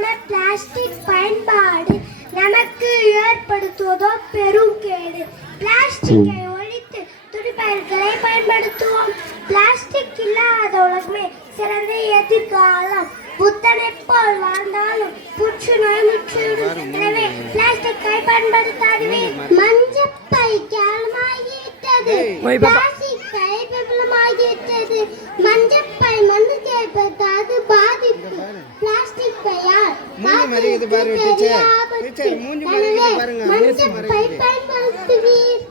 அதிகமான பிளாஸ்டிக் பயன்பாடு நமக்கு ஏற்படுத்துவதோ பெரும் கேடு. பிளாஸ்டிக்கை ஒழித்து துணிப்பைகளை பயன்படுத்துவோம். பிளாஸ்டிக் இல்லாத உலகமே சிறந்த எதிர்காலம். புத்தனை போல் வாழ்ந்தாலும் புற்றுநோய் முற்றிவிடும். எனவே பிளாஸ்டிக்கை பயன்படுத்தாதே. மஞ்சப்பை கேவலமாகிவிட்டது, பிளாஸ்டிக்கை பிரபலமாகிவிட்டது. மஞ்சப்பை மண்ணுக்கு ஏற்பட்டாது பாதிப்பு. பிளாஸ்டிக் பையால் மஞ்சப்பை பயன்படுத்துவீர்.